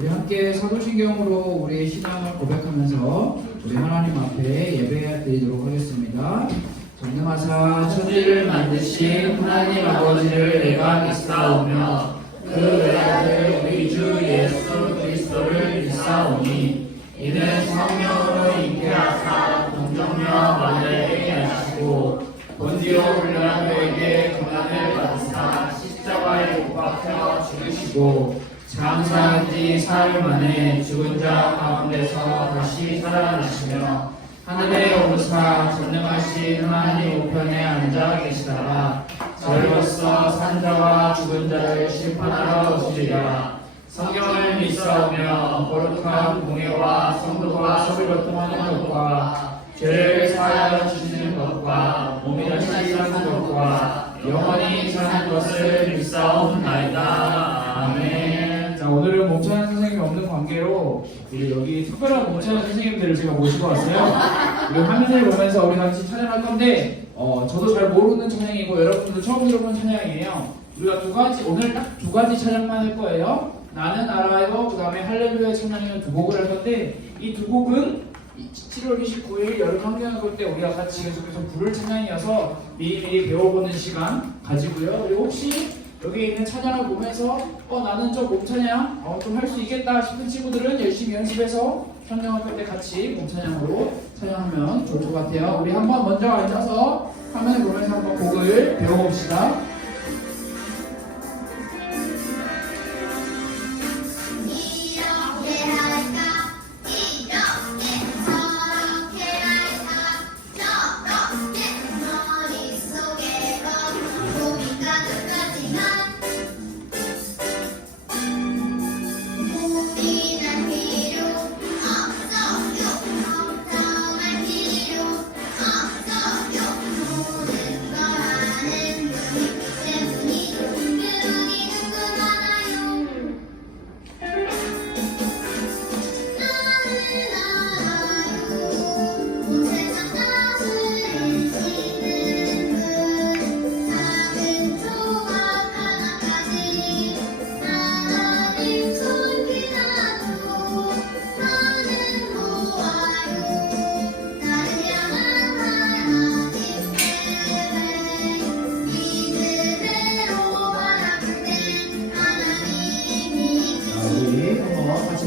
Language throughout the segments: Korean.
우리 함께 사도신경으로 우리의 신앙을 고백하면서 우리 하나님 앞에 예배 드리도록 하겠습니다. 전능하사 천지를 만드신 하나님 아버지를 내가 믿사오며 그 외아들 우리 주 예수 그리스도를 믿사오니 이는 성령으로 잉태하사 동정녀 마리아에게 하시고 본디오 빌라도에게 고난을 받으사 십자가에 못 박혀 죽으시고 장사한 지 사흘 만에 죽은 자 가운데서 다시 살아나시며 하늘에 오르사 전능하신 하나님 우편에 앉아 계시다가 저희로서 산자와 죽은 자를 심판하러 오시리라. 성경을 믿사오며 거룩한 공예와 성도가 서로 통하는 것과 죄를 사하여 주시는 것과 몸이 다시 사는 것과 영원히 사는 것을 믿사옵나이다. 아멘. 자, 오늘은 몸찬양 선생님이 없는 관계로 여기 특별한 몸찬양 선생님들을 제가 모시고 왔어요. 우리 화면을 보면서 우리 같이 찬양할 건데 저도 잘 모르는 찬양이고 여러분도 처음 들어본 찬양이에요. 우리가 오늘 딱 두 가지 찬양만 할 거예요. 나는 알아요, 그 다음에 할렐루야 찬양이면 두 곡을 할 건데 이 두 곡은 7월 29일 여름 환경학교 때 우리가 같이 계속해서 부를 찬양이어서 미리미리 배워보는 시간 가지고요. 그리고 혹시 여기 있는 찬양을 보면서 나는 저 몸찬양 좀 할 수 있겠다 싶은 친구들은 열심히 연습해서 환경학교 때 같이 몸찬양으로 찬양하면 좋을 것 같아요. 우리 한번 먼저 앉아서 화면을 보면서 한번 곡을 배워봅시다.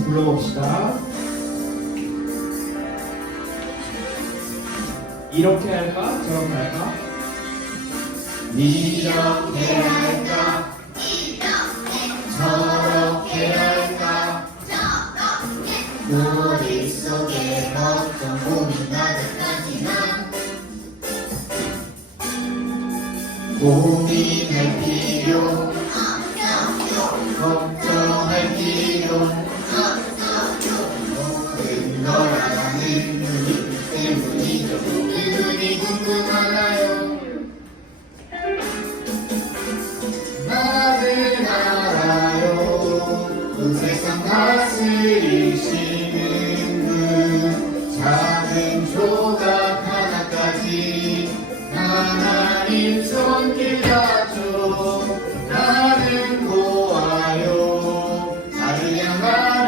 불러봅시다. 이렇게 할까? 저렇게 할까? 이렇게 할까? 저렇게 할까? 머릿속에 걱정 고민 가득하지만 고민할 필요 걱정할 필요 너라는 눈이 때문이죠. 그분이 궁금하나요? 나는 알아요. 그 세상 다스리시는 분 작은 조각 하나까지 하나님 손길 같죠. 나는 보아요. 나를 향한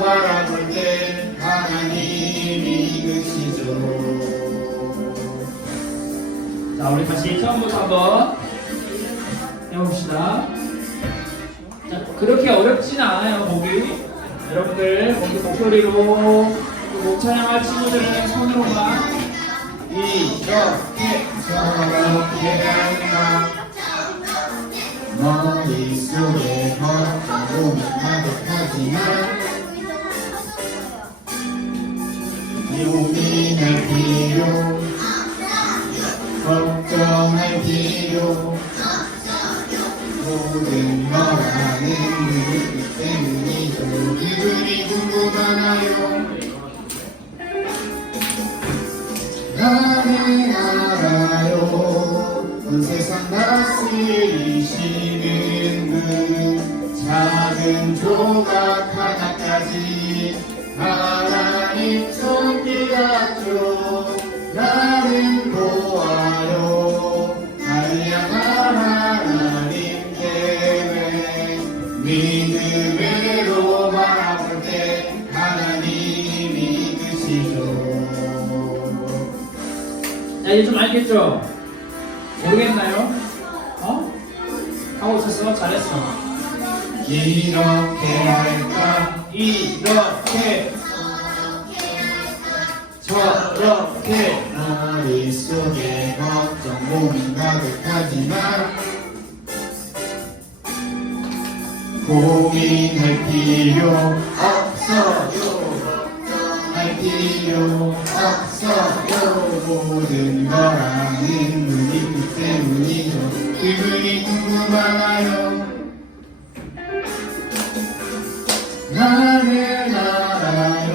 바라볼 때 하나님이 계시죠. 자, 우리 다시 처음부터 한번 해봅시다. 자, 그렇게 어렵지는 않아요, 곡이. 여러분들 거기 목소리로 목 찬양할 친구들은 손으로만 이렇게 저렇게 할까 머릿속에 걱정 고민 가득하지만 고민할 필요 걱정할 필요 모든 너라는 누구 때문이죠. 그분이 궁금하나요? 나는 알아요. 온 세상 다스리시는 분 작은 조각 하나까지 하나님 손길 같죠. 나는 보아요. 나를 향한 하나님 자, 이제 좀 알겠죠? 모르겠나요? 어? 하고 있었어? 잘했어. 이렇게 할까? 이렇게 저렇게 머릿속에 걱정 고민 가득하지만 고민할 필요 없어요. 할 필요 없어요. 모든 거라는 눈이 있기 때문이죠. 그분이 궁금하나요? 나는 알아요.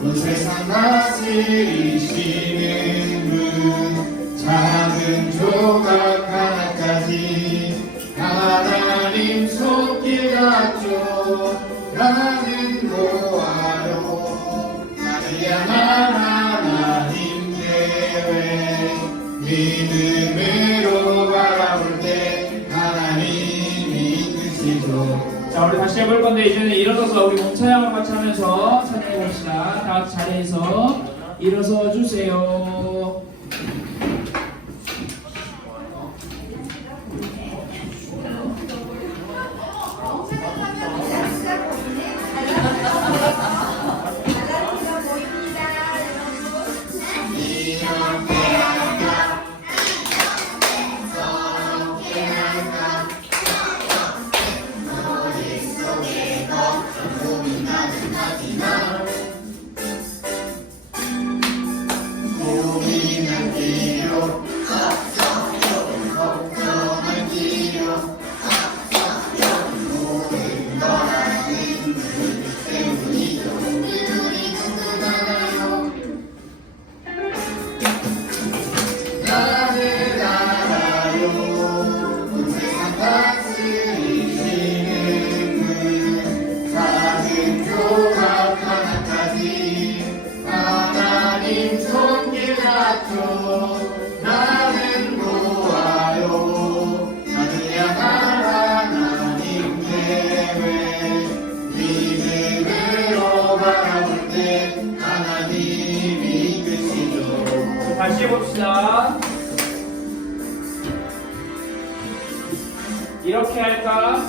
온 세상 다스리시는 분 작은 조각 하나까지 하나님 손길 같죠. 나는 보아요. 나를 향한 하나님 계획 믿음으로 바라볼 때 하나님이 이끄시죠. 자, 우리 다시 해볼 건데 이제는 일어서서 우리 몸 찬양을 같이 하면서 찬양해 봅시다. 다 같이 자리에서 일어서 주세요. 나는 보아요. 나를 향한 하나님 계획 믿음으로 바라볼 때 하나님이 이끄시죠. 다시 해봅시다. 이렇게 할까?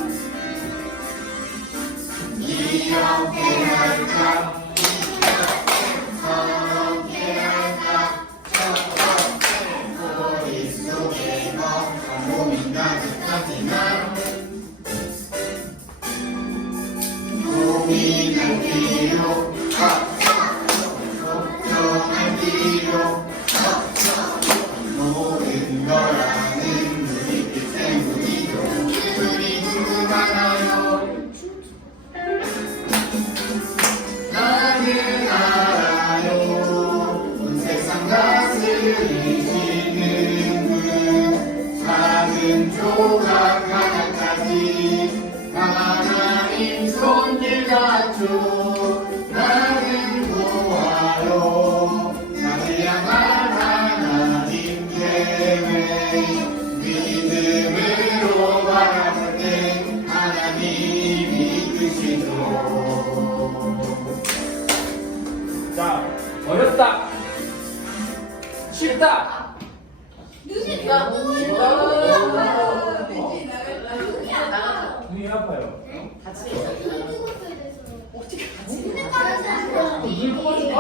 이렇게 할까? 고민할 필요 없어. 걱정할 필요 없어. 모든 걸 아는 분이기 때문이죠. 그분이 궁금하나요? 나는 알아요. 온 세상 다스리시는 분 작은 조각 하나까지 하나님 손길 같죠. 나는 보아요. 나를 향한 하나님 계획 믿음으로 바라볼 때 하나님이 이끄시죠. 자, 어렵다, 쉽다. 눈이 아파요. 눈 뽑아줄까?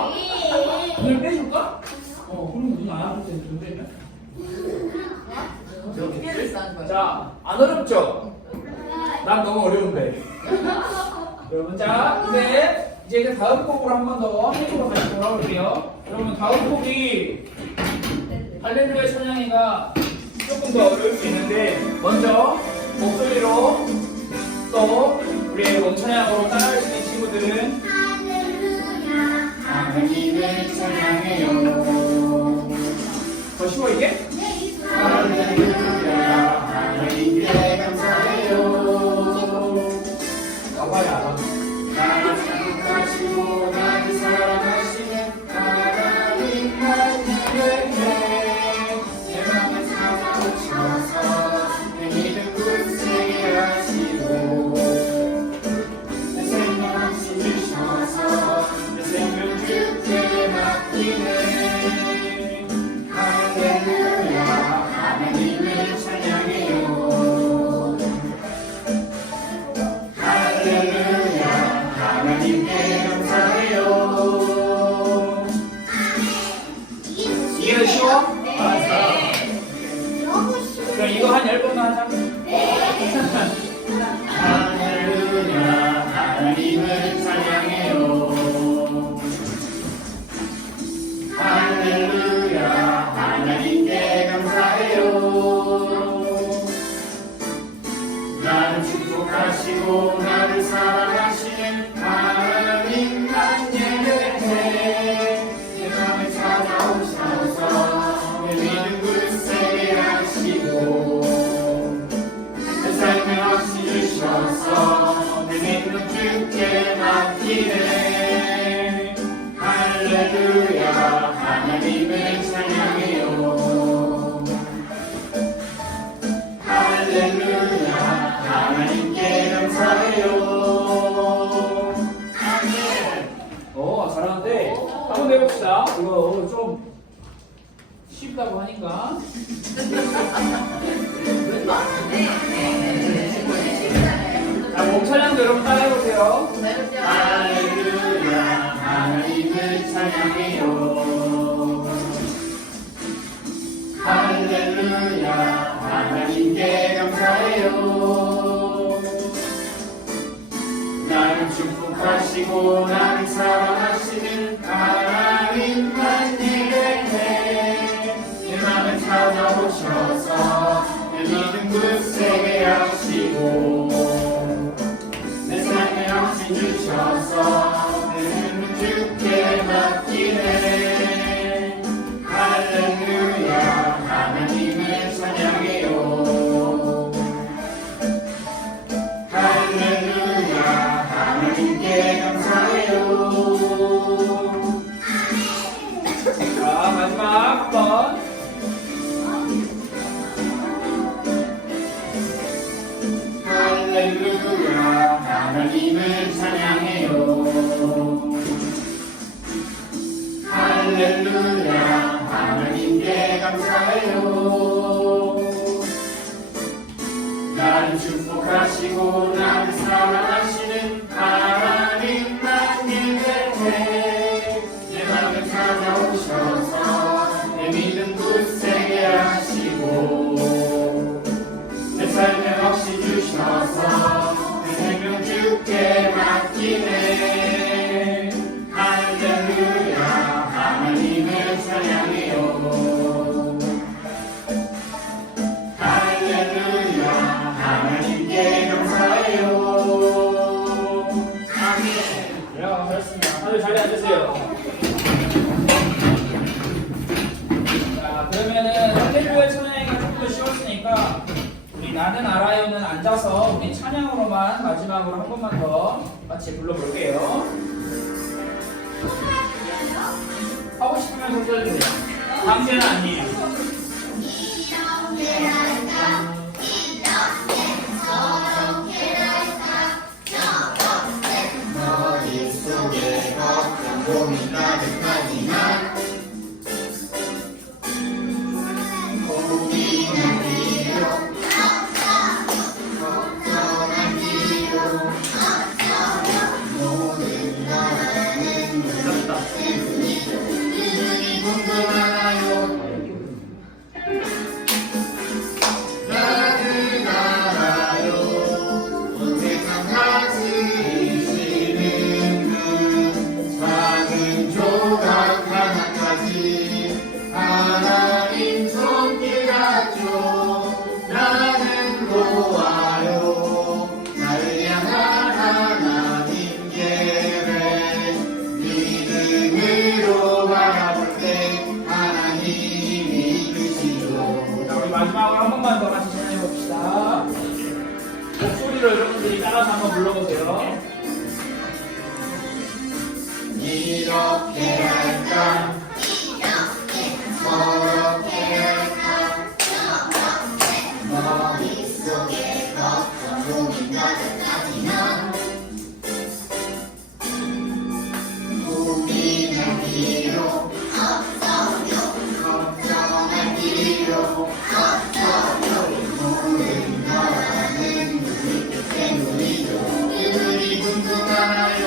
눈을 빼줄까? 그럼 눈 안 아플 때는 좀 빼면? 자, 안 어렵죠? 난 너무 어려운데. 여러분, 자, 이제 그 다음 곡으로 한 번 더 한쪽으로 같이 돌아올게요. 여러분, 다음 곡이 할렐루야 찬양이가 조금 더 어려울 수 있는데, 먼저 목소리로 또 우리의 원찬양으로 따라할 수 있는 친구들은 하나님을 찬양해요. 더 쉬워 이게? 할렐루야 하나님께 감사해요. 나와야 알아. 나를 생각하시고 나를 사랑하시는 하나님만 기대해. 내 맘을 사랑하셔서 내 믿음 굳세게 하시고 내 생명 주셔서 내 생명 주께 맡기네. 그럼 이거 한 10번만 하자. 할렐루야 하나님을 찬양해요. 할렐루야 하나님께 감사해요. 나를 축복하시고 나를 사랑하시는 하나님만 예배해. 내 맘에 찾아오셔서 내 믿음 굳세게 하시고 내 삶에 확신 주셔서 내 믿음 주께 맡기네. 할렐루야 하나님을 찬양해요. 할렐루야 하나님께 감사해요. 오, 잘하는데 한번 해봅시다. 이거 좀 쉽다고 하니까. 자, 몸 찬양도 여러분 따라해보세요. 할렐루야 하나님을 찬양해요. 할렐루야 하나님께 감사해요. 나를 축복하시고 나를 사랑하시는 하나님만 예배해. 내 맘에 찾아오셔서 내 믿음 굳세게 하시고 내 삶에 확신 주셔서 내 믿음 주께 맡기네. 할렐루야 하나님을 찬양해요. 할렐루야 하나님께 감사해요. 자, 마지막 한 번. 할렐루야 하나님을 찬양해요. 할렐루야 하나님께 감사해요. 나를 축복하시고 나를 사랑하시는 하나님만 예배해. 내 맘에 찾아오셔서 내 믿음 굳세게 하시고 내 삶에 확신 주셔서 내 생명 주께 맡기네. 할렐루야 하나님을 찬양해요. 할렐루야 하나님께 감사해요. 아멘. 야, 잘했습니다. 다들 자리 앉으세요. 자, 그러면은 할렐루야 찬양이 조금 더 쉬웠으니까 우리 나는 알아요는 앉아서 우리 찬양으로만 마지막으로 한 번만 더 같이 불러볼게요. 하고 싶으면 손 들어주세요. 강제는 아니에요. 머릿속에 걱정 고민 가득하지만 고민은 뒤로 걱정은 뒤로 모든 나라는 눈이 궁금하나요. 나를 알아요. 온 세상 가지시는 그 작은 조각 하나까지 하나님 손길 같죠. 나는 보아요. 나를 향한 하나님 계획. 믿음으로 바라볼 때 하나님이 이끄시죠. 자, 우리 마지막으로 한 번만 더 같이 찬양해봅시다. 목소리로 여러분들이 따라서 한번 불러보세요. 이렇게 할까 저렇게 할까 머릿속에 걱정 고민 가득하지만 고민할 필요 없어요. 걱정할 필요 없어요. 모든 나라는 우리 뜻 때문이죠. 그들이 궁금하나요.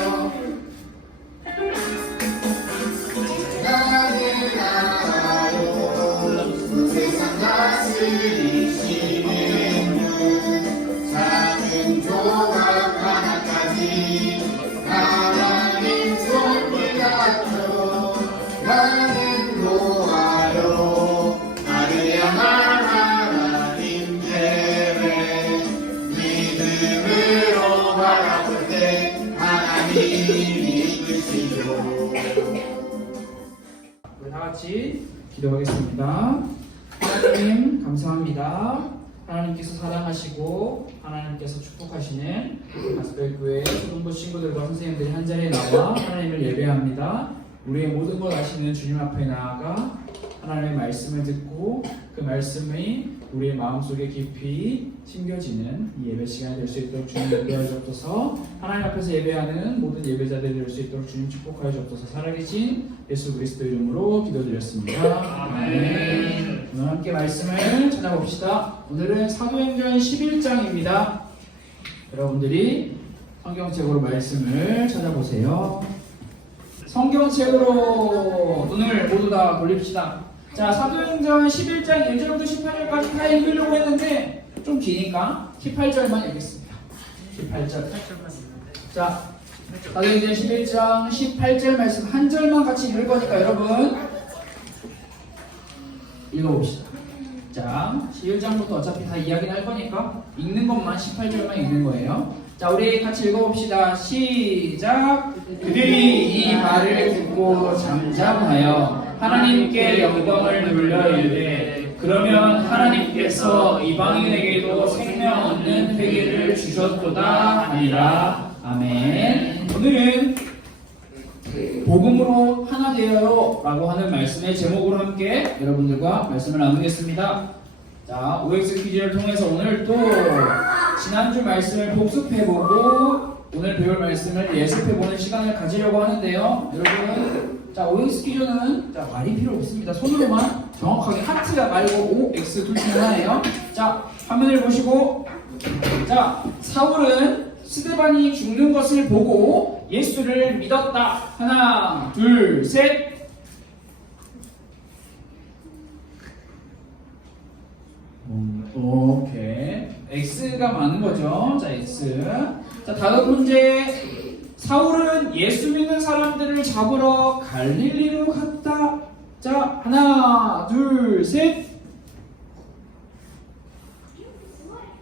다스리시는 작은 조각 하나까지 하나님 손이 같죠. 나는 놓아요 아뢰야만 하나님 계획 믿음으로 바라볼 때 하나님이 이끄시죠. 우리 다 같이 기도하겠습니다. 하나님 감사합니다. 하나님께서 사랑하시고 하나님께서 축복하시는 가스펠교회 초등부 친구들과 선생님들이 한자리에 나와 하나님을 예배합니다. 우리의 모든 걸 아시는 주님 앞에 나아가 하나님의 말씀을 듣고 그 말씀이 우리의 마음속에 깊이 심겨지는 이 예배 시간이 될 수 있도록 주님 인도하여 주옵소서. 하나님 앞에서 예배하는 모든 예배자들이 될 수 있도록 주님 축복하여 주옵소서. 살아계신 예수 그리스도 이름으로 기도드렸습니다. 아멘. 오늘 함께 말씀을 찾아봅시다. 오늘은 사도행전 11장입니다. 여러분들이 성경책으로 말씀을 찾아보세요. 성경책으로 눈을 모두 다 돌립시다. 자, 사도행전 11장 1절부터 18절까지 다 읽으려고 했는데 좀 기니까 18절만 읽겠습니다. 18절. 자, 사도행전 11장 18절 말씀 한 절만 같이 읽을 거니까 여러분 읽어봅시다. 자, 11장부터 어차피 다 이야기는 할 거니까 읽는 것만 18절만 읽는 거예요. 자, 우리 같이 읽어봅시다. 시작. 그들이 이 말을 듣고 잠잠하여 하나님께 영광을 돌려 이르되 그러면 하나님께서 이방인에게도 생명 얻는 회개를 주셨도다 하니라. 아멘. 오늘은 복음으로 하나 되어요 라고 하는 말씀의 제목으로 함께 여러분들과 말씀을 나누겠습니다. 자, OX 퀴즈를 통해서 오늘 또 지난주 말씀을 복습해보고 오늘 배울 말씀을 예습해보는 시간을 가지려고 하는데요. 여러분, 자, OX 퀴즈는 자, 말이 필요 없습니다. 손으로만 정확하게 하트가 말고 OX 둘 중에 하나예요. 자, 화면을 보시고, 자, 사울은 스데반이 죽는 것을 보고 예수를 믿었다. 하나, 둘, 셋. 오케이. X가 많은 거죠. 자, X. 자, 다음 문제. 사울은 예수 믿는 사람들을 잡으러 갈릴리로 갔다. 자, 하나, 둘, 셋.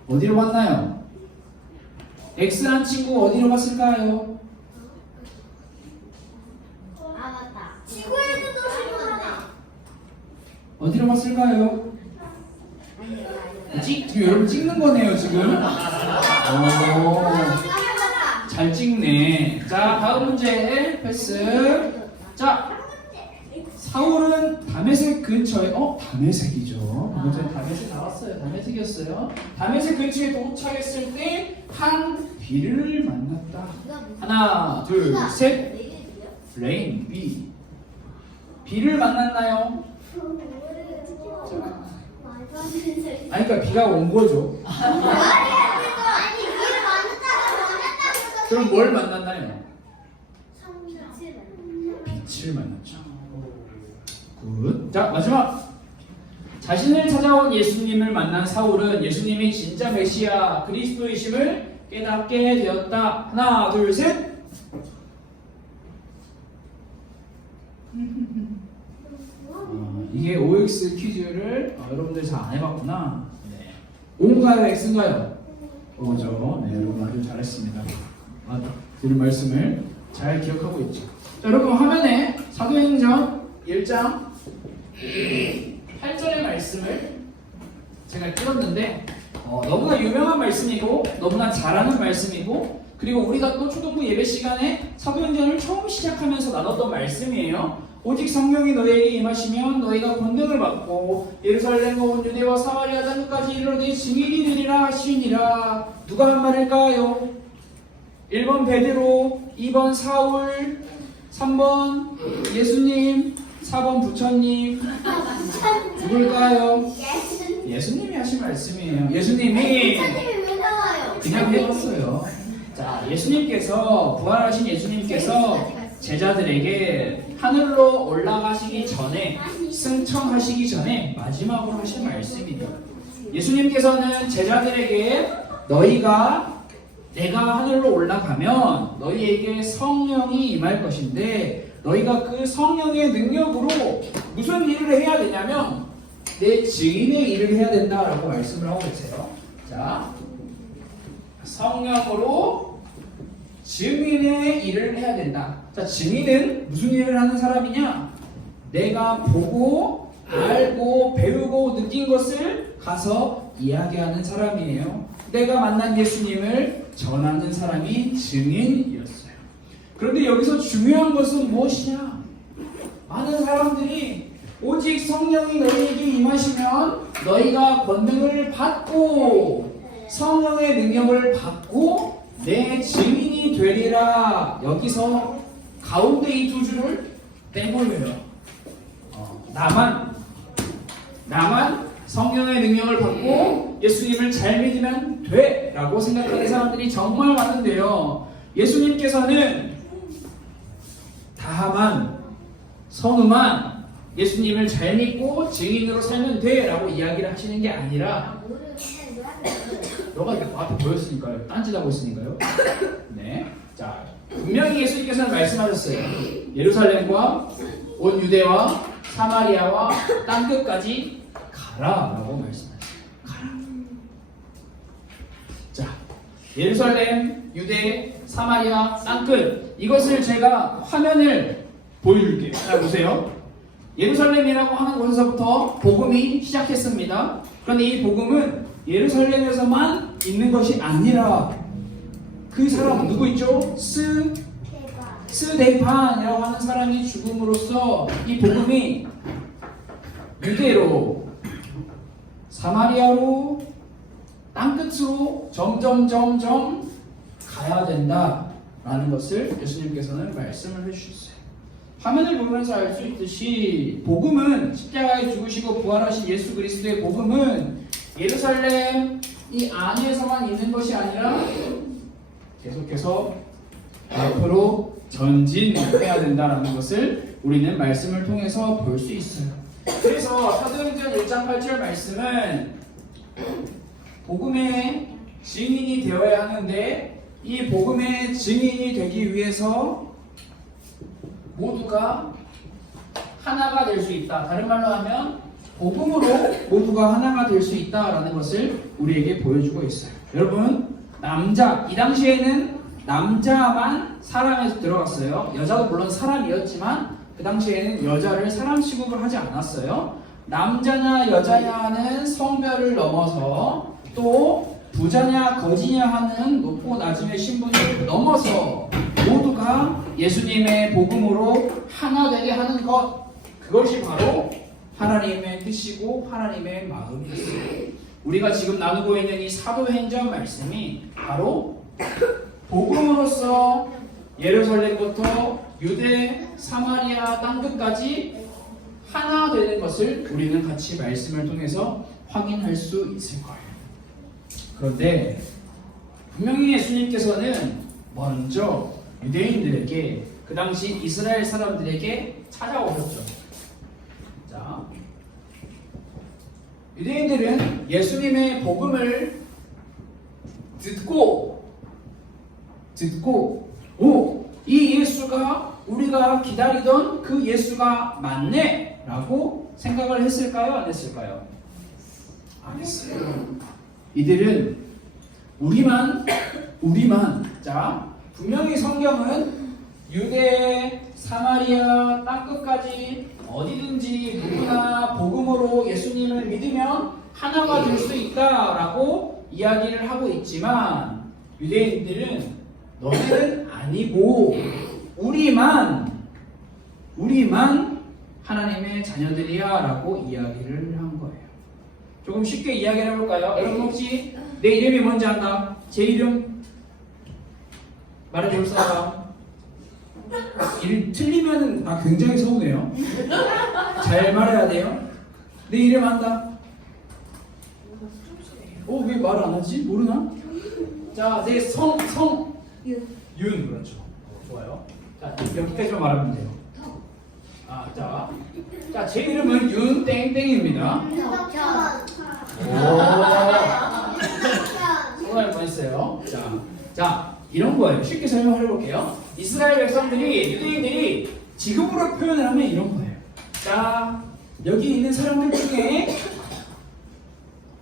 어디로 갔나요? X란 친구 어디로 갔을까요? 아 맞다. 지구에도 도시로 하나. 어디로 갔을까요? 지금 여러분 찍는 거네요 지금. 잘 찍네. 자, 다음 문제 패스. 자, 사울은 다메섹 근처에 다메섹이죠. 방금 전에 다메섹 나왔어요. 다메섹이었어요. 다메섹 근처에 도착했을 때 한 비를 만났다. 하나, 둘, 셋. 레인 비. 비를 만났나요? 아니, 그러니까 비가 온 거죠. 그럼 뭘 만났나요? 빛을 만났죠. 굿. 자, 마지막. 자신을 찾아온 예수님을 만난 사울은 예수님이 진짜 메시아 그리스도이심을 깨닫게 되었다. 하나, 둘, 셋. 이게 OX 퀴즈를 여러분들 잘 안 해봤구나. 네. O인가요? X인가요? O죠. 네, 여러분 아주 잘했습니다. 들은 말씀을 잘 기억하고 있죠. 자, 여러분 화면에 사도행전 1장 8절의 말씀을 제가 띄웠는데 너무나 유명한 말씀이고 너무나 잘하는 말씀이고 그리고 우리가 또 초등부 예배 시간에 사도행전을 처음 시작하면서 나눴던 말씀이에요. 오직 성령이 너희에게 임하시면 너희가 권능을 받고 예루살렘과 온 유대와 사마리아 땅까지 이르러 내 증인이 되리라 하시니라. 누가 한 말일까요? 1번 베드로, 2번 사울, 3번 예수님, 4번 부처님. 누굴까요? 예수님이 하신 말씀이에요. 예수님이 그냥 해봤어요. 자, 예수님께서 부활하신 예수님께서 제자들에게 하늘로 올라가시기 전에 승천하시기 전에 마지막으로 하신 말씀이에요. 예수님께서는 제자들에게 내가 하늘로 올라가면 너희에게 성령이 임할 것인데 너희가 그 성령의 능력으로 무슨 일을 해야 되냐면 내 증인의 일을 해야 된다라고 말씀을 하고 계세요. 자, 성령으로 증인의 일을 해야 된다. 자, 증인은 무슨 일을 하는 사람이냐? 내가 보고 알고 배우고 느낀 것을 가서 이야기하는 사람이에요. 내가 만난 예수님을 전하는 사람이 증인이었어요. 그런데 여기서 중요한 것은 무엇이냐? 많은 사람들이 오직 성령이 너희에게 임하시면 너희가 권능을 받고 성령의 능력을 받고 내 증인이 되리라. 여기서 가운데 이 두 줄을 빼버려요. 나만 성령의 능력을 받고 예수님을 잘 믿으면 돼 라고 생각하는 사람들이 정말 많은데요. 예수님께서는 다만 선우만 예수님을 잘 믿고 증인으로 살면 돼 라고 이야기를 하시는 게 아니라 너가 앞에 보였으니까요. 딴짓하고 있으니까요. 네. 자, 분명히 예수님께서는 말씀하셨어요. 예루살렘과 온 유대와 사마리아와 땅끝까지 가라 라고 말씀하셨어요. 가라. 자, 예루살렘, 유대, 사마리아, 땅끝, 이것을 제가 화면을 보여줄게요. 자, 보세요. 예루살렘이라고 하는 곳에서부터 복음이 시작했습니다. 그런데 이 복음은 예루살렘에서만 있는 것이 아니라 그 사람은 누구 있죠? 스데반이라고 하는 사람이 죽음으로써 이 복음이 유대로, 사마리아로, 땅끝으로 점점 가야 된다라는 것을 예수님께서는 말씀을 해주셨어요. 화면을 보면서 알 수 있듯이 복음은 십자가에 죽으시고 부활하신 예수 그리스도의 복음은 예루살렘 이 안에서만 있는 것이 아니라 계속해서 앞으로 전진해야 된다는 것을 우리는 말씀을 통해서 볼 수 있어요. 그래서 사도행전 1장 8절 말씀은 복음의 증인이 되어야 하는데 이 복음의 증인이 되기 위해서 모두가 하나가 될 수 있다. 다른 말로 하면 복음으로 모두가 하나가 될 수 있다라는 것을 우리에게 보여주고 있어요. 여러분, 이 당시에는 남자만 사람에서 들어갔어요. 여자도 물론 사람이었지만 그 당시에는 여자를 사람 취급을 하지 않았어요. 남자냐 여자냐 하는 성별을 넘어서 또 부자냐 거지냐 하는 높고 낮음의 신분을 넘어서 모두가 예수님의 복음으로 하나 되게 하는 것, 그것이 바로 하나님의 뜻이고 하나님의 마음이었어요. 우리가 지금 나누고 있는 이 사도행전 말씀이 바로 복음으로서 예루살렘부터 유대, 사마리아 땅끝까지 하나 되는 것을 우리는 같이 말씀을 통해서 확인할 수 있을 거예요. 그런데 분명히 예수님께서는 먼저 유대인들에게, 그 당시 이스라엘 사람들에게 찾아오셨죠. 자, 유대인들은 예수님의 복음을 듣고 이 예수가 우리가 기다리던 그 예수가 맞네 라고 생각을 했을까요? 안 했을까요? 안 했어요. 이들은 우리만 자, 분명히 성경은 유대, 사마리아, 땅끝까지 어디든지 누구나 복음으로 예수님을 믿으면 하나가 될 수 있다라고 이야기를 하고 있지만 유대인들은 너희는 아니고 우리만 하나님의 자녀들이야 라고 이야기를 한 거예요. 조금 쉽게 이야기를 해볼까요? 여러분 혹시 내 이름이 뭔지 안다? 제 이름 말해볼 사람? 틀리면 굉장히 서운해요. 잘 말해야 돼요. 내 이름 안다? 왜 말 안 하지? 모르나? 자, 내 윤 그렇죠. 좋아요. 자, 여기까지만 말하면 돼요. 자, 제 이름은 윤땡땡입니다. 오늘 보냈어요. 자, 이런 거예요. 쉽게 설명을 해볼게요. 이스라엘 백성들이, 유대인들이 지금으로 표현을 하면 이런 거예요. 자, 여기 있는 사람들 중에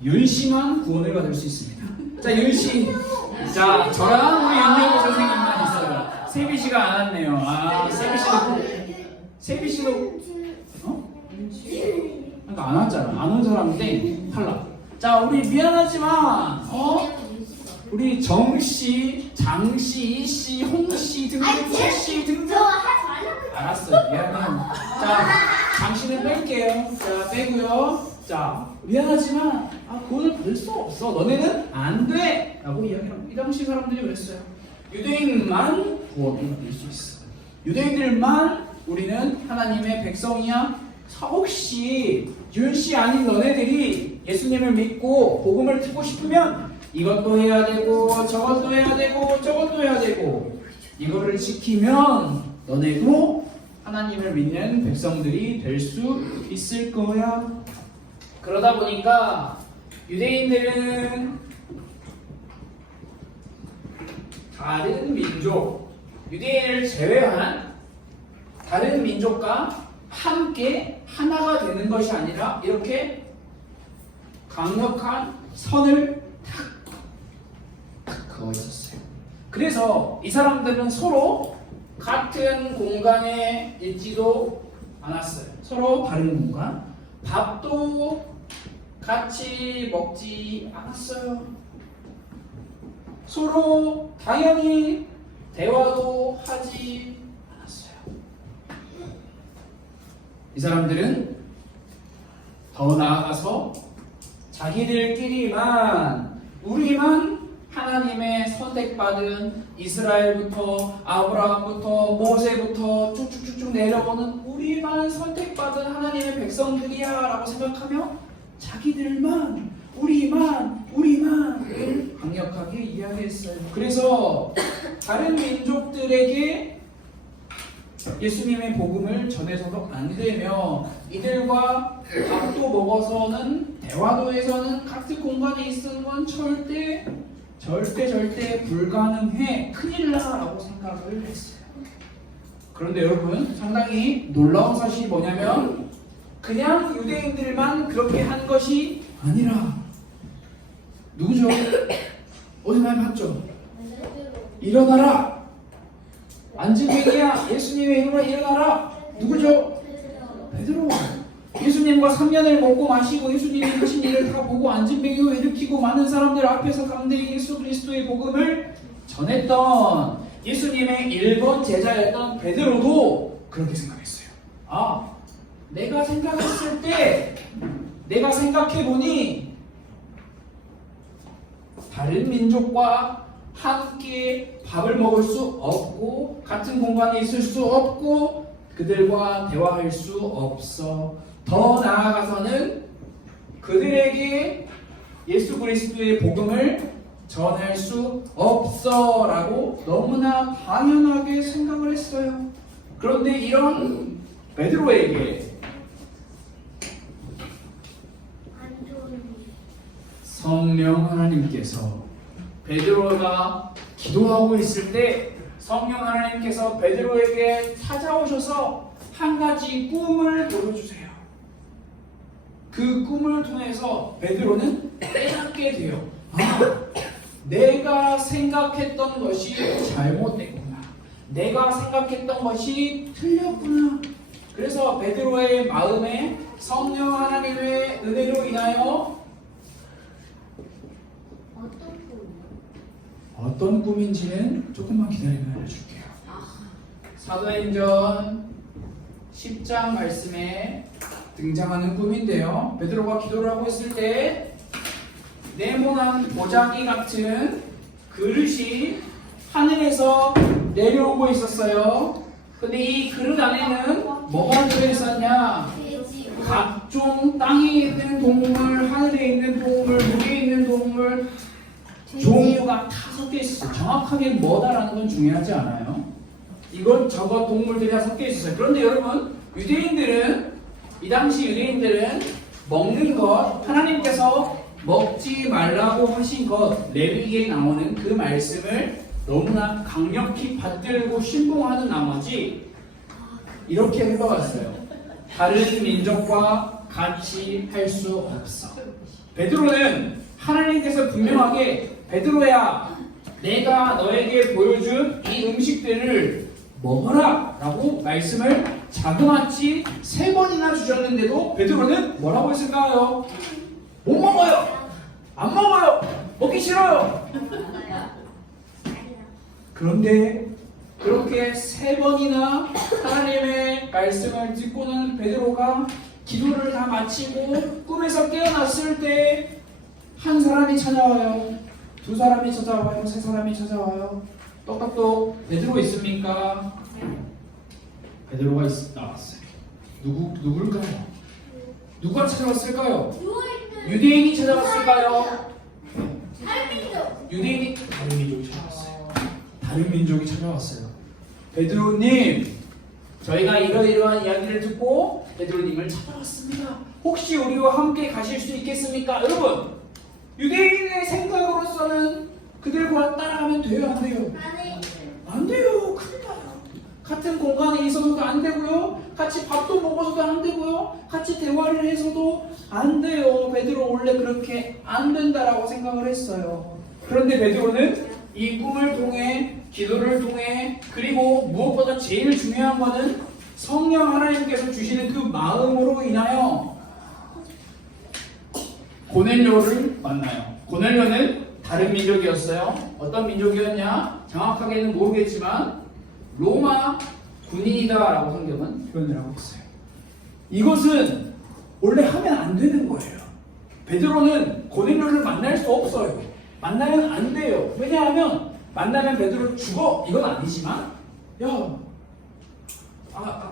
윤씨만 구원을 받을 수 있습니다. 자, 윤씨. 자, 저랑 우리 윤영호 선생님만 있어요. 세비씨가 안 왔네요. 아, 세비씨도, 그러니까 안 왔잖아. 안 온 사람인데, 탈락. 자, 우리 미안하지만, 우리 정씨, 장씨, 이씨, 홍씨 등등, 최씨 등등. 알았어요. 미안해요. 자, 장씨는 뺄게요. 자, 빼고요. 자, 미안하지만 구원을 받을 수 없어. 너네는 안 돼. 라고 이야기하고 이 당시 사람들이 그랬어요. 유대인만 구원을 받을 수 있어. 유대인들만 우리는 하나님의 백성이야. 혹시 윤씨 아닌 너네들이 예수님을 믿고 복음을 듣고 싶으면 이것도 해야 되고 저것도 해야 되고 저것도 해야 되고 이거를 지키면 너네도 하나님을 믿는 백성들이 될 수 있을 거야. 그러다 보니까 유대인들은 다른 민족, 유대인을 제외한 다른 민족과 함께 하나가 되는 것이 아니라 이렇게 강력한 선을 탁 그어 있었어요. 그래서 이 사람들은 서로 같은 공간에 있지도 않았어요. 서로 다른 공간, 밥도 같이 먹지 않았어요. 서로 당연히 대화도 하지 않았어요. 이 사람들은 더 나아가서 자기들끼리만 우리만 하나님의 선택받은 이스라엘부터 아브라함부터 모세부터 쭉쭉쭉쭉 내려오는 우리만 선택받은 하나님의 백성들이야 라고 생각하며 자기들만 우리만을 강력하게 이야기했어요. 그래서 다른 민족들에게 예수님의 복음을 전해서도 안 되며 이들과 밥도 먹어서는 대화도 해서는 같은 공간에 있는 건 절대 불가능해. 큰일 나라고 생각을 했어요. 그런데 여러분 상당히 놀라운 사실이 뭐냐면 그냥 유대인들만 그렇게 한 것이 아니라 누구죠? 어디 많이 봤죠? 일어나라! 안진뱅이야 예수님의 이름으로 일어나라! 누구죠? 베드로. 예수님과 3년을 먹고 마시고 예수님이 하신 일을 다 보고 안진뱅이로 일으키고 많은 사람들 앞에서 가운데 예수 그리스도의 복음을 전했던 예수님의 1번 제자였던 베드로도 그렇게 생각했어요. 아, 내가 생각했을 때 내가 생각해보니 다른 민족과 함께 밥을 먹을 수 없고 같은 공간에 있을 수 없고 그들과 대화할 수 없어. 더 나아가서는 그들에게 예수 그리스도의 복음을 전할 수 없어 라고 너무나 당연하게 생각을 했어요. 그런데 이런 베드로에게 성령 하나님께서 베드로가 기도하고 있을 때 성령 하나님께서 베드로에게 찾아오셔서 한 가지 꿈을 보여주세요. 그 꿈을 통해서 베드로는 깨닫게 돼요. 아, 내가 생각했던 것이 잘못됐구나. 내가 생각했던 것이 틀렸구나. 그래서 베드로의 마음에 성령 하나님의 은혜로 인하여 어떤 꿈인지는 조금만 기다리면 알려줄게요. 사도행전 10장 말씀에 등장하는 꿈인데요. 베드로가 기도를 하고 있을 때 네모난 보자기 같은 그릇이 하늘에서 내려오고 있었어요. 근데 이 그릇 안에는 뭐가 들어있었냐? 각종 땅에 있는 동물, 하늘에 있는 동물, 물에 있는 동물 종류가 다 섞여 있었어요. 정확하게 뭐다라는 건 중요하지 않아요. 이건 저것 동물들이 다 섞여 있었어요. 그런데 여러분 이 당시 유대인들은 먹는 것, 하나님께서 먹지 말라고 하신 것, 레위기에 나오는 그 말씀을 너무나 강력히 받들고 신봉하는 나머지 이렇게 해봐왔어요. 다른 민족과 같이 할 수 없어. 베드로는 하나님께서 분명하게 베드로야, 내가 너에게 보여준 이 음식들을 먹어라 라고 말씀을 자그마치 3번이나 주셨는데도 베드로는 뭐라고 했을까요? 못 먹어요. 안 먹어요. 먹기 싫어요. 그런데 그렇게 3번이나 하나님의 말씀을 듣고는 베드로가 기도를 다 마치고 꿈에서 깨어났을 때 한 사람이 찾아와요. 2사람이 찾아와요. 3사람이 찾아와요. 똑똑똑 베드로 있습니까? 베드로가 나왔어요. 누굴까요? 누가 찾아왔을까요? 유대인이 찾아왔을까요? 유대인이 다른 민족이 찾아왔어요. 다른 민족이 찾아왔어요. 베드로님, 저희가 이러이러한 이야기를 듣고 베드로님을 찾아왔습니다. 혹시 우리와 함께 가실 수 있겠습니까? 여러분, 유대인의 생각으로서는 그들과 따라가면 돼요, 안 돼요? 안 돼요. 큰일 나요. 같은 공간에 있어서도 안 되고요. 같이 밥도 먹어서도 안 되고요. 같이 대화를 해서도 안 돼요. 베드로 원래 그렇게 안 된다라고 생각을 했어요. 그런데 베드로는 이 꿈을 통해, 기도를 통해, 그리고 무엇보다 제일 중요한 것은 성령 하나님께서 주시는 그 마음으로 인하여 고넬료를 만나요. 고넬료는 다른 민족이었어요. 어떤 민족이었냐? 정확하게는 모르겠지만 로마 군인이다라고 성경은 표현을 하고 있어요. 이것은 원래 하면 안 되는 거예요. 베드로는 고넬료를 만날 수 없어요. 만나면 안 돼요. 왜냐하면 만나면 베드로 죽어. 이건 아니지만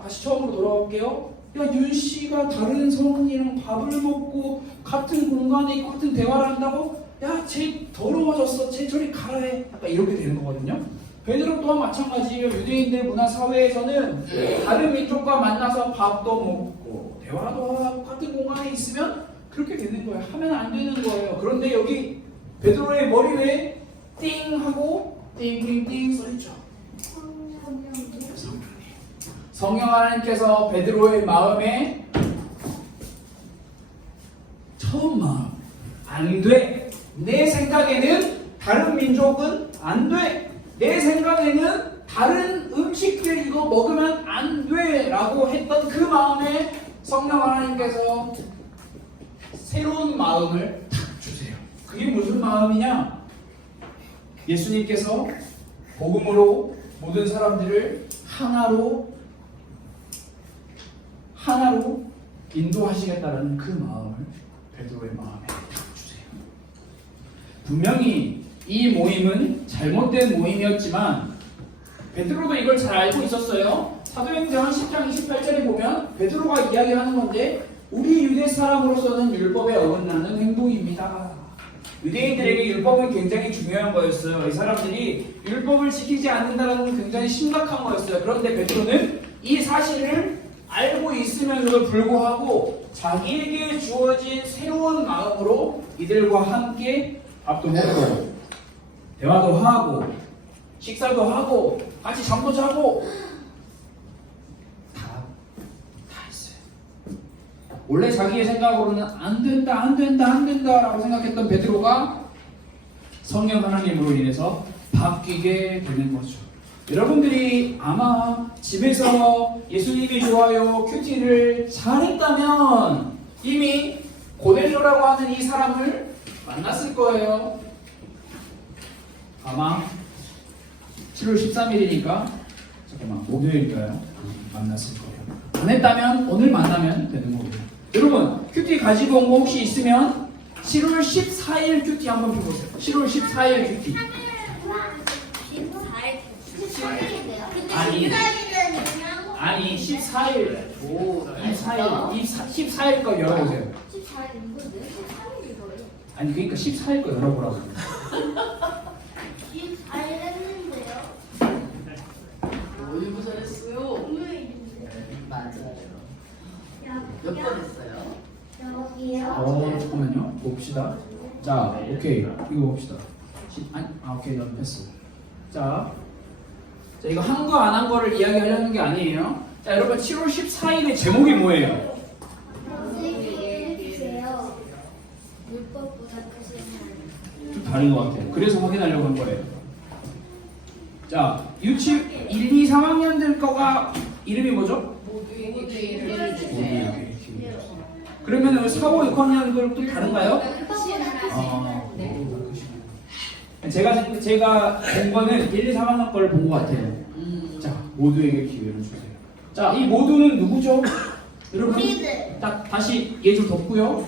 다시 처음으로 돌아올게요. 윤씨가 다른 성인이랑 밥을 먹고 같은 공간에 있고 같은 대화를 한다고? 쟤 더러워졌어. 쟤 저리 가라 해. 약간 이렇게 되는 거거든요. 베드로 또한 마찬가지예요. 유대인들 문화 사회에서는 다른 민족과 만나서 밥도 먹고 대화도 하고 같은 공간에 있으면 그렇게 되는 거예요. 하면 안 되는 거예요. 그런데 여기 베드로의 머리 위에 띵 하고 띵띵띵 써있죠. 성령 하나님께서 베드로의 마음에 처음 마음 안 돼. 내 생각에는 다른 민족은 안 돼. 내 생각에는 다른 음식들 이거 먹으면 안 돼 라고 했던 그 마음에 성령 하나님께서 새로운 마음을 탁 주세요. 그게 무슨 마음이냐? 예수님께서 복음으로 모든 사람들을 하나로 인도하시겠다는 그 마음을 베드로의 마음에 딱 주세요. 분명히 이 모임은 잘못된 모임이었지만 베드로도 이걸 잘 알고 있었어요. 사도행전 10장 28절에 보면 베드로가 이야기하는 건데 우리 유대 사람으로서는 율법에 어긋나는 행동입니다. 유대인들에게 율법은 굉장히 중요한 거였어요. 이 사람들이 율법을 지키지 않는다는 건 굉장히 심각한 거였어요. 그런데 베드로는 이 사실을 알고 있으면서도 불구하고 자기에게 주어진 새로운 마음으로 이들과 함께 밥도 먹고 대화도 하고 식사도 하고 같이 잠도 자고 다 했어요. 원래 자기의 생각으로는 안 된다 라고 생각했던 베드로가 성령 하나님으로 인해서 바뀌게 되는 거죠. 여러분들이 아마 집에서 예수님이 좋아요 큐티를 잘했다면 이미 고넬료라고 하는 이 사람을 만났을 거예요. 아마 7월 13일이니까 잠깐만 목요일인가요? 만났을 거예요. 안 했다면 오늘 만나면 되는 거고요. 여러분 큐티 가지고 온 거 혹시 있으면 7월 14일 큐티 한번 펴보세요. 7월 14일 큐티. 아니 14일 14일 거 열어보세요. 14일 이건데? 14일 이거예요? 아니 그러니까 14일 거 열어보라고. 14일 했는데요? 오늘부 잘했어요. 오늘인데. 맞아요. 몇 번 했어요? 여기요. 잠깐만요. 봅시다. 자, 오케이. 이거 봅시다. 오케이. 난 됐어. 자, 이거 한 거 안 한 거를 이야기하려는 게 아니에요. 자, 여러분 7월 14일의 제목이 뭐예요? 선생님이세요. 율법보다 크신 좀 다른 것 같아요. 그래서 확인하려고 한 거예요. 자, 유치 1, 2, 3학년들 거가 이름이 뭐죠? 그러면 4, 5, 6학년 걸또 다른가요? 제가 본 거는 1, 2, 3학년 거를 본 것 같아요. 자, 모두에게 기회를 주세요. 자, 이 모두는 누구죠? 여러분, 우리들. 다시 예를 덮고요.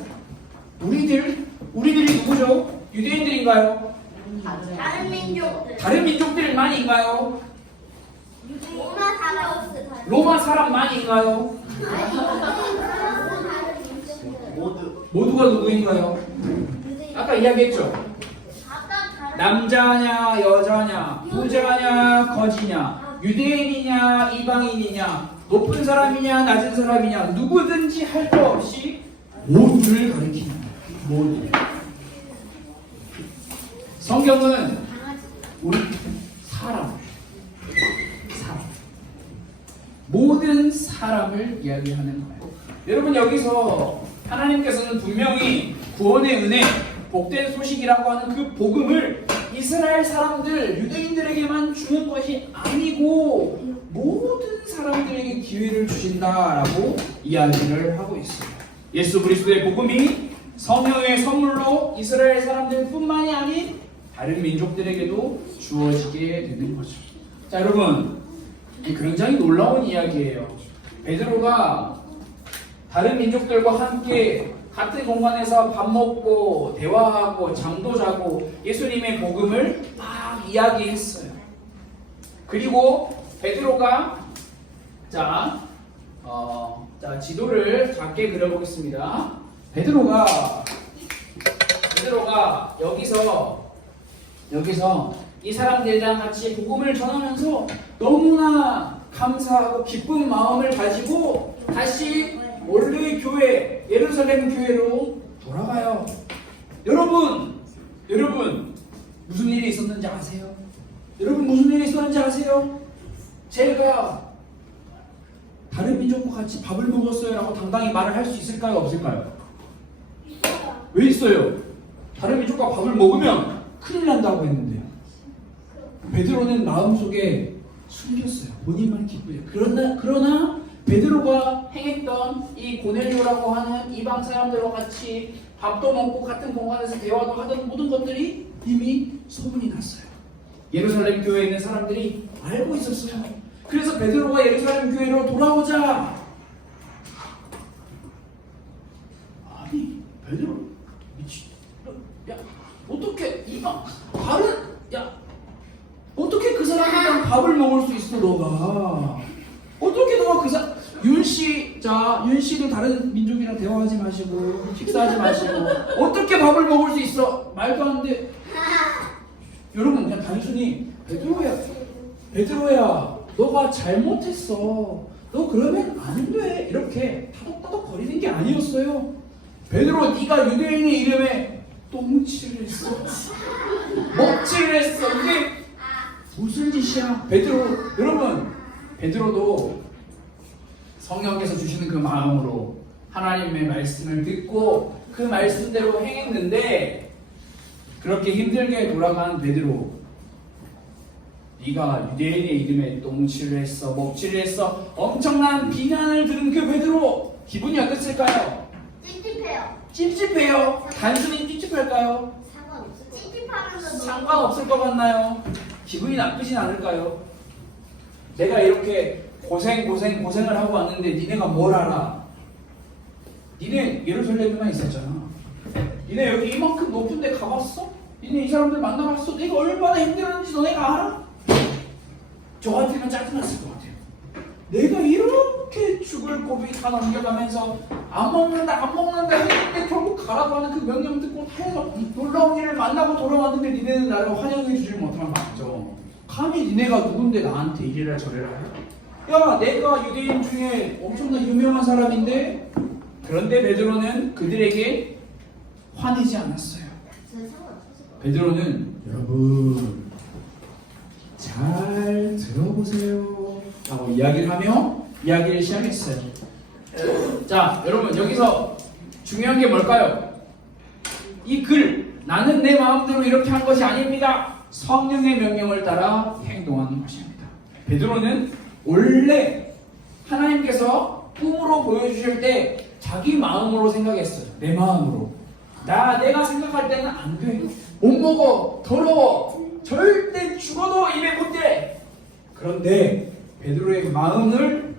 우리들이 누구죠? 유대인들인가요? 다른 민족들. 다른 민족들만인가요? 로마 사람들. 로마 사람만인가요? 아니, 다른 민족들. 모두가 누구인가요? 아까 이야기했죠? 남자냐 여자냐 부자냐 거지냐 유대인이냐 이방인이냐 높은 사람이냐 낮은 사람이냐 누구든지 할 거 없이 모두를 가리키는 모두. 성경은 우리 사람 모든 사람을 이야기하는 거예요. 여러분, 여기서 하나님께서는 분명히 구원의 은혜, 복된 소식이라고 하는 그 복음을 이스라엘 사람들, 유대인들에게만 주는 것이 아니고 모든 사람들에게 기회를 주신다라고 이야기를 하고 있어요. 예수 그리스도의 복음이 성령의 선물로 이스라엘 사람들뿐만이 아닌 다른 민족들에게도 주어지게 되는 거죠. 자, 여러분, 굉장히 놀라운 이야기예요. 베드로가 다른 민족들과 함께 같은 공간에서 밥 먹고 대화하고 잠도 자고 예수님의 복음을 막 이야기했어요. 그리고 베드로가 자 지도를 작게 그려보겠습니다. 베드로가 여기서 이 사람들이랑 같이 복음을 전하면서 너무나 감사하고 기쁜 마음을 가지고 다시 원래 교회, 예루살렘 교회로 돌아가요. 여러분, 무슨 일이 있었는지 아세요? 제가 다른 민족과 같이 밥을 먹었어요 라고 당당히 말을 할 수 있을까요? 없을까요? 왜 있어요? 다른 민족과 밥을 먹으면 큰일 난다고 했는데요. 베드로는 마음속에 숨겼어요. 본인만 기쁘죠. 그러나 베드로가 행했던 이 고넬료라고 하는 이방 사람들과 같이 밥도 먹고 같은 공간에서 대화도 하던 모든 것들이 이미 소문이 났어요. 예루살렘 교회에 있는 사람들이 알고 있었어요. 그래서 베드로가 예루살렘 교회로 돌아오자, 아니 베드로 야 어떻게 이방 어떻게 그 사람이랑 밥을 먹을 수 있어? 너가 어떻게 너가 그 사람 윤씨도 다른 민족이랑 대화하지 마시고 식사하지 마시고 어떻게 밥을 먹을 수 있어? 말도 안 돼. 여러분, 그냥 단순히 베드로야 너가 잘못했어, 너 그러면 안 돼, 이렇게 타덕타덕 거리는 게 아니었어요. 베드로, 네가 유대인의 이름에 똥칠을 했어, 먹칠을 했어, 이게 무슨 짓이야? 여러분, 베드로도 성령께서 주시는 그 마음으로 하나님의 말씀을 듣고 그 말씀대로 행했는데, 그렇게 힘들게 돌아간 베드로, 네가 유대인의 이름에 똥칠을 했어, 먹칠을 했어, 엄청난 비난을 들은 그 베드로 기분이 어땠을까요? 찝찝해요. 단순히 찝찝할까요? 상관없을 것 같나요? 기분이 나쁘진 않을까요? 내가 이렇게 고생을 하고 왔는데 니네가 뭘 알아? 니네 예루살렘에만 있었잖아. 니네 여기 이만큼 높은 데 가봤어? 니네 이 사람들 만나봤어? 내가 얼마나 힘들었는지 너네가 알아? 저 같으면 짜증났을 것 같아요. 내가 이렇게 죽을 고비 다 넘겨가면서 안 먹는다 했는데 결국 가라고 하는 그 명령 듣고 해서 놀라운 일을 만나고 돌아왔는데 니네는 나를 환영해 주지 못하면 맞죠. 감히 니네가 누군데 나한테 이래라 저래라 해? 야, 내가 유대인 중에 엄청난 유명한 사람인데 그런데 베드로는 그들에게 화내지 않았어요. 저는 상관없었을 것 베드로는 여러분 잘 들어보세요 라고 이야기를 하며 이야기를 시작했어요. 자, 여러분 여기서 중요한 게 뭘까요? 이 글, 나는 내 마음대로 이렇게 한 것이 아닙니다. 성령의 명령을 따라 행동하는 것입니다. 베드로는 원래 하나님께서 꿈으로 보여주실 때 자기 마음으로 생각했어요. 내 마음으로. 내가 생각할 때는 안 돼. 못 먹어. 더러워. 절대 죽어도 입에 못 대. 그런데 베드로의 마음을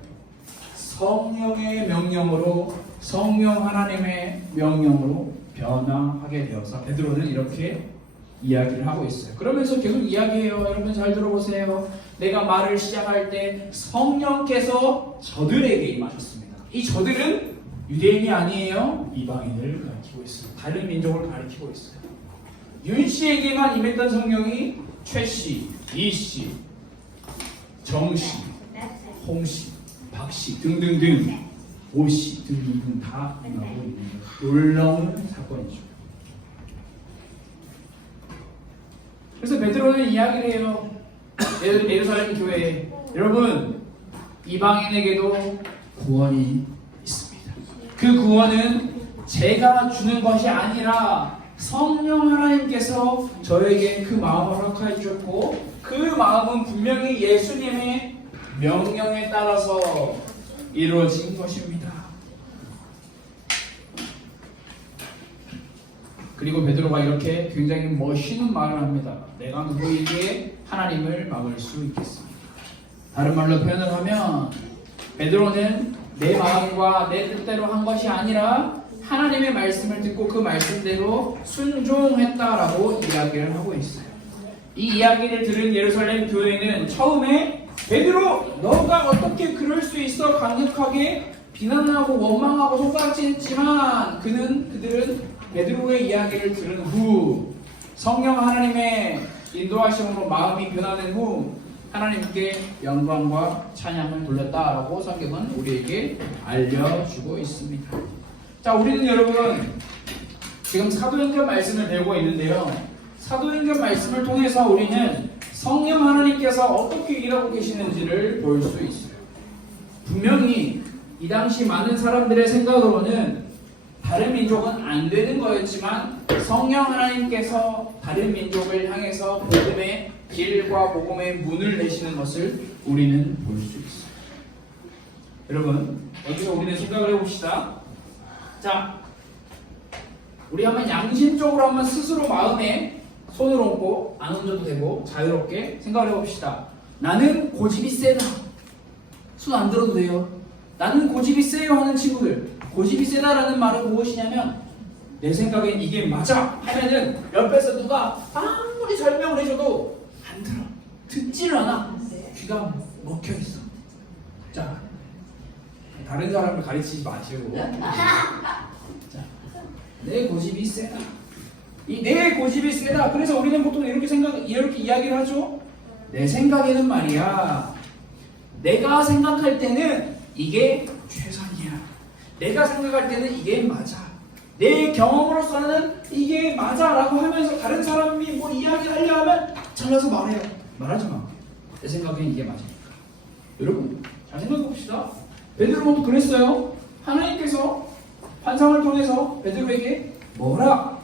성령의 명령으로, 성령 하나님의 명령으로 변화하게 되어서 베드로는 이렇게 이야기를 하고 있어요. 그러면서 계속 이야기해요. 여러분 잘 들어보세요. 내가 말을 시작할 때 성령께서 저들에게 임하셨습니다. 이 저들은 유대인이 아니에요. 이방인을 가리키고 있어요. 다른 민족을 가리키고 있어요. 윤씨에게만 임했던 성령이 최씨, 이씨, 정씨, 홍씨, 박씨 등등등, 오씨 등등등 다 임하고 있는 놀라운 사건이죠. 그래서 베드로는 이야기를 해요. 예루살렘 교회에 여러분 이방인에게도 구원이 있습니다. 그 구원은 제가 주는 것이 아니라 성령 하나님께서 저에게 그 마음을 허락하여 주셨고 그 마음은 분명히 예수님의 명령에 따라서 이루어진 것입니다. 그리고 베드로가 이렇게 굉장히 멋있는 말을 합니다. 내가 누구에게 하나님을 막을 수 있겠습니까? 다른 말로 표현을 하면 베드로는 내 마음과 내 뜻대로 한 것이 아니라 하나님의 말씀을 듣고 그 말씀대로 순종했다라고 이야기를 하고 있어요. 이 이야기를 들은 예루살렘 교회는 처음에 베드로 너가 어떻게 그럴 수 있어 강력하게 비난하고 원망하고 손가락질했지만 그들은 베드로의 이야기를 들은 후 성령 하나님의 인도하심으로 마음이 변화된 후 하나님께 영광과 찬양을 돌렸다라고 성경은 우리에게 알려주고 있습니다. 자, 우리는 여러분 지금 사도행전 말씀을 배우고 있는데요. 사도행전 말씀을 통해서 우리는 성령 하나님께서 어떻게 일하고 계시는지를 볼 수 있어요. 분명히 이 당시 많은 사람들의 생각으로는 다른 민족은 안 되는 거였지만 성령 하나님께서 다른 민족을 향해서 복음의 길과 복음의 문을 내시는 것을 우리는 볼 수 있어요. 여러분, 여기서 우리는 생각을 해봅시다. 자, 우리 한번 양심적으로 한번 스스로 마음에 손을 얹고 안 얹어도 되고 자유롭게 생각을 해봅시다. 나는 고집이 세다. 손 안 들어도 돼요. 나는 고집이 세요 하는 친구들, 고집이 세다라는 말은 무엇이냐면 내 생각엔 이게 맞아 하면은 옆에서 누가 아무리 설명을 해줘도 안 들어, 듣지를 않아. 귀가 먹혀있어. 자, 다른 사람을 가르치지 마시고 자, 내 고집이 세다. 이 내 고집이 세다. 그래서 우리는 보통 이렇게 이야기를 하죠. 내 생각에는 말이야, 내가 생각할 때는 이게 최선이야. 내가 생각할 때는 이게 맞아. 내 경험으로서는 이게 맞아 라고 하면서 다른 사람이 뭐 이야기를 하려 하면 잘라서 말해요. 말하지 마. 내 생각에는 이게 맞으니까. 여러분 잘 생각해 봅시다. 베드로도 그랬어요. 하나님께서 환상을 통해서 베드로에게 먹어라.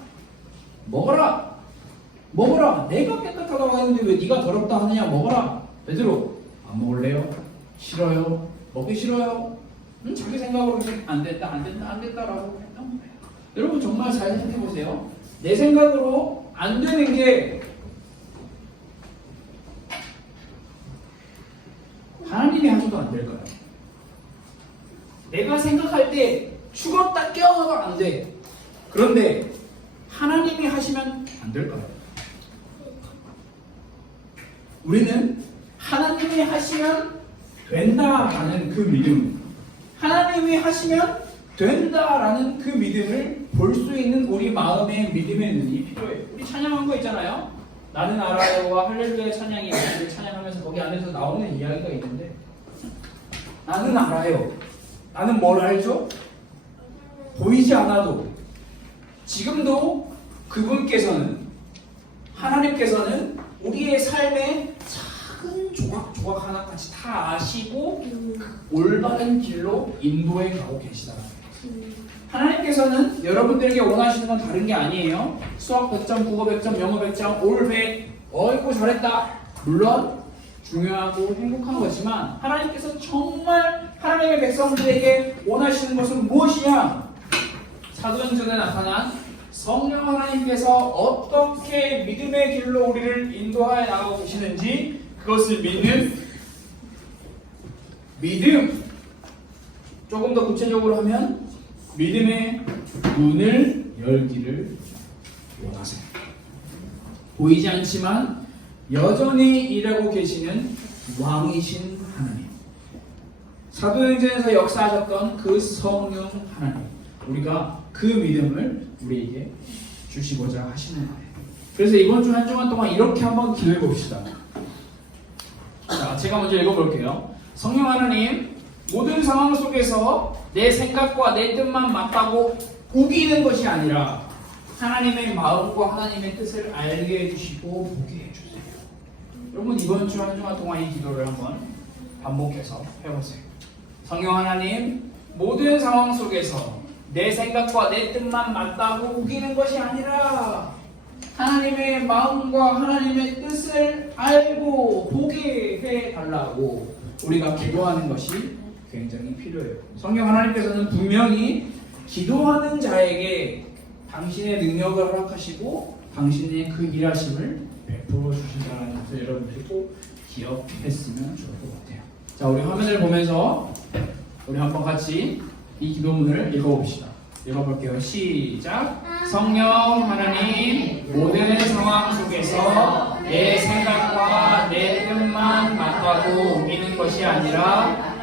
내가 깨끗하다고 했는데 왜 네가 더럽다 하느냐. 먹어라. 베드로 안 먹을래요? 싫어요. 먹기 싫어요. 자기 생각으로 안 됐다라고 했던 거예요. 여러분 정말 잘 생각해 보세요. 내 생각으로 안 되는 게 하나님이 하셔도 안 될까요? 내가 생각할 때 죽었다 깨어나도 안 돼. 그런데 하나님이 하시면 안 될까요? 우리는 하나님이 하시면 된다라는 그 믿음, 하나님이 하시면 된다라는 그 믿음을 볼 수 있는 우리 마음의 믿음의 눈이 필요해요. 우리 찬양한 거 있잖아요. 나는 알아요와 할렐루야 찬양이 우리를 찬양하면서 거기 안에서 나오는 이야기가 있는데, 나는 알아요. 나는 뭘 알죠? 보이지 않아도 지금도 그분께서는 하나님께서는 우리의 삶의 작은 조각조각 하나까지 다 아시고 올바른 길로 인도해 가고 계시다는 거예요. 하나님께서는 여러분들에게 원하시는 건 다른 게 아니에요. 수학 100점, 국어 100점, 영어 100점, 올 100. 어이구 잘했다. 물론 중요하고 행복한 거지만 하나님께서 정말 하나님의 백성들에게 원하시는 것은 무엇이냐? 사도행전에 나타난 성령 하나님께서 어떻게 믿음의 길로 우리를 인도하여 나가고 계시는지 그것을 믿는 믿음. 조금 더 구체적으로 하면 믿음의 문을 열기를 원하세요. 보이지 않지만 여전히 일하고 계시는 왕이신 하나님, 사도행전에서 역사하셨던 그 성령 하나님, 우리가 그 믿음을 우리에게 주시고자 하시는 거예요. 그래서 이번 주 한 주간 동안 이렇게 한번 기도해 봅시다. 자, 제가 먼저 읽어볼게요. 성령 하나님, 모든 상황 속에서 내 생각과 내 뜻만 맞다고 우기는 것이 아니라 하나님의 마음과 하나님의 뜻을 알게 해주시고 보게 해주세요. 여러분 이번 주 한 주간 동안 이 기도를 한번 반복해서 해보세요. 성령 하나님, 모든 상황 속에서 내 생각과 내 뜻만 맞다고 우기는 것이 아니라 하나님의 마음과 하나님의 뜻을 알고 보게 해달라고 우리가 기도하는 것이 굉장히 필요해요. 성령 하나님께서는 분명히 기도하는 자에게 당신의 능력을 허락하시고 당신의 그 일하심을 베풀어 주신다는 것을 여러분들이 꼭 기억했으면 좋을 것 같아요. 자, 우리 화면을 보면서 우리 한번 같이 이 기도문을 읽어봅시다. 읽어볼게요. 시작. 성령 하나님, 모든 상황 속에서 내 생각과 내 뜻만 맞다고 우기는 것이 아니라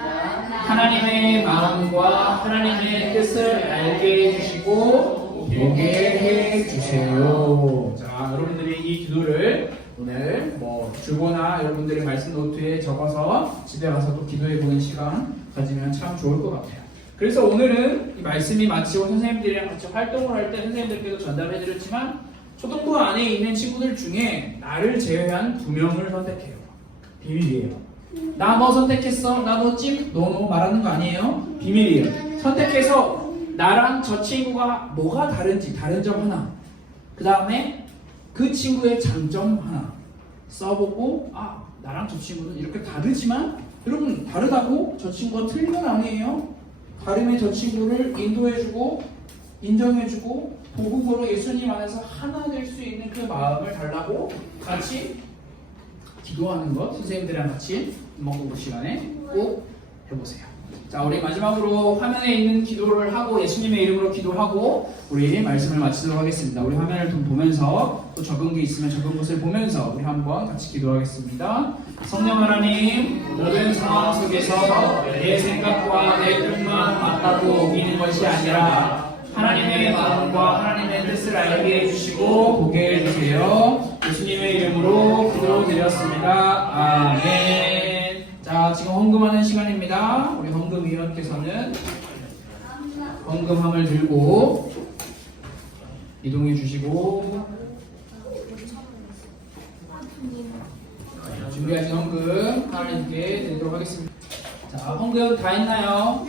하나님의 마음과 하나님의 뜻을 알게 해주시고 보게 해주세요. 자, 여러분들이 이 기도를 오늘 주거나 여러분들의 말씀 노트에 적어서 집에 가서 또 기도해보는 시간 가지면 참 좋을 것 같아요. 그래서 오늘은 이 말씀이 마치고 선생님들이랑 같이 활동을 할 때 선생님들께도 전달해드렸지만 초등부 안에 있는 친구들 중에 나를 제외한 2명을 선택해요. 비밀이에요. 나 너 선택했어? 나 너 찜? 너 말하는 거 아니에요? 비밀이에요. 선택해서 나랑 저 친구가 뭐가 다른지 다른 점 하나, 그 다음에 그 친구의 장점 하나 써보고 나랑 저 친구는 이렇게 다르지만 여러분 다르다고 저 친구가 틀린 건 아니에요. 다름의 저 친구를 인도해주고 인정해주고 복음으로 예수님 안에서 하나 될 수 있는 그 마음을 달라고 같이 기도하는 것 선생님들이랑 같이 먹고 시간에 꼭 해보세요. 자, 우리 마지막으로 화면에 있는 기도를 하고 예수님의 이름으로 기도하고 우리 말씀을 마치도록 하겠습니다. 우리 화면을 좀 보면서 또 적은 게 있으면 적은 것을 보면서 우리 한번 같이 기도하겠습니다. 성령 하나님, 모든 상황 속에서 내 생각과 내 뜻만 맞다고 우기는 것이 아니라 하나님의 마음과 하나님의 뜻을 알게 해주시고 보게 해주세요. 예수님의 이름으로 기도드렸습니다. 아멘. 자, 지금 헌금하는 시간입니다. 우리 헌금위원께서는 헌금함을 들고 이동해 주시고 준비하신 헌금 하나님께 드리도록 하겠습니다. 자, 헌금 다 했나요?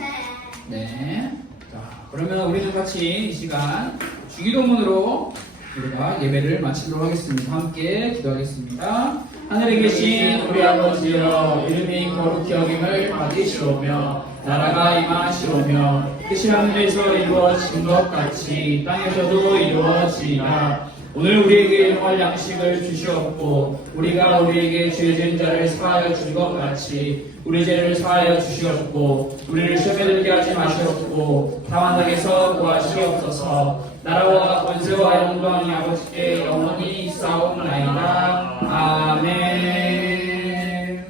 네. 자, 그러면 우리는 같이 이 시간 주기도문으로 우리가 예배를 마치도록 하겠습니다. 함께 기도하겠습니다. 하늘에 계신 우리 아버지여, 이름이 거룩히 여김을 받으시오며 나라가 임하시오며 뜻이 하늘에서 이루어진 것 같이 땅에서도 이루어지리라. 오늘 우리에게 일용할 양식을 주시옵고 우리가 우리에게 죄 지은 자를 사하여 준 것 같이 우리 죄를 사하여 주시옵고 우리를 시험에 들게 하지 마시옵고 다만 악에서 구하시옵소서. 나라와 권세와 영광이 아버지께 영원히 있사옵나이다. 아멘.